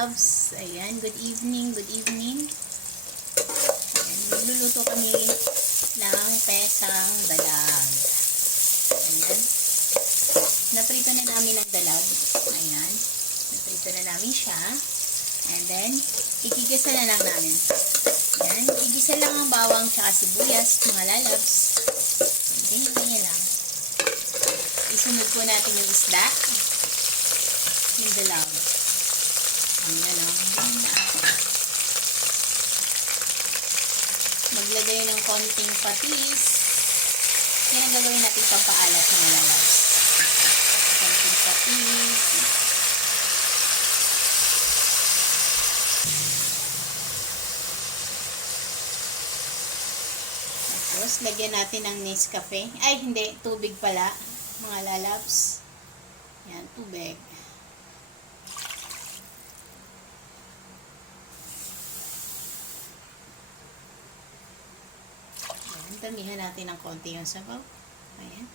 lalabs. Ayan, good evening, good evening. Ayan, magluluto kami ng pesang dalag. Ayan. Naprito na namin ang dalag. Ayan. Naprito na namin siya. And then, igigisa na lang namin. Ayan. Igisa lang ang bawang tsaka sibuyas, mga lalabs. Okay, ganyan lang. Isunod po natin yung isda. Yung dalag. Ayan o. Maglagay ng konting patis. Yan ang gagawin natin pampaalat ng lalabs. Konting patis. Tapos, lagyan natin ng Nescafe. Ay, hindi. Tubig pala. Mga lalabs. Yan, tubig. Damihan natin ng konti yung sabaw. Ayan.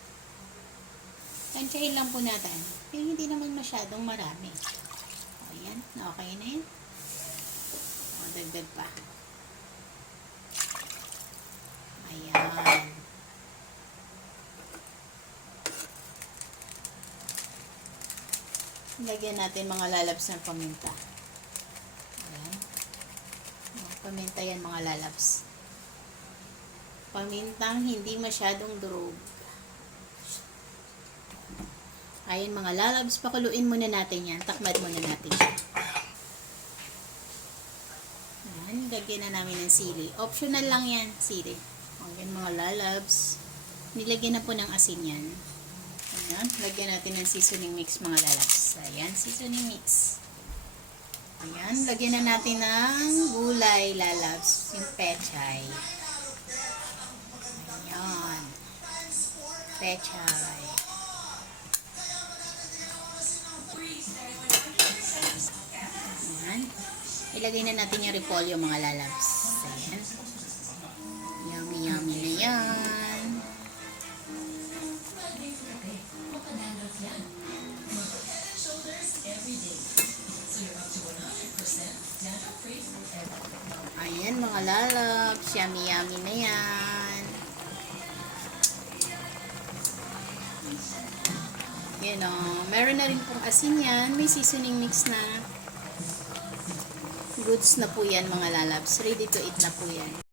Tansyahin lang po natin. Pero hindi naman masyadong marami. Ayan. Okay na yun. O, dagdag pa. Ayan. Lagyan natin mga lalabs ng paminta. Ayan. Paminta yan mga lalabs. Pamintang hindi masyadong durog. Ayan mga lalabs, pakuluin muna natin yan. Takmad muna natin siya. Ayan, lagyan na namin ng sili. Optional lang yan, sili. Ayan mga lalabs. Nilagyan na po ng asin yan. Ayan, lagyan natin ng seasoning mix mga lalabs. Ayan, seasoning mix. Ayan, lagyan na natin ng gulay lalabs. Yung pechay. Pechay. Ayan. Ilagay na natin yung repolyo mga lalabs. Ayan. Yummy, yummy na yan. Ayan mga lalabs. Yummy, yummy na yan. Yan o. Meron na rin pong asin yan. May seasoning mix na. Goods na po yan mga lalabs. Ready to eat na po yan.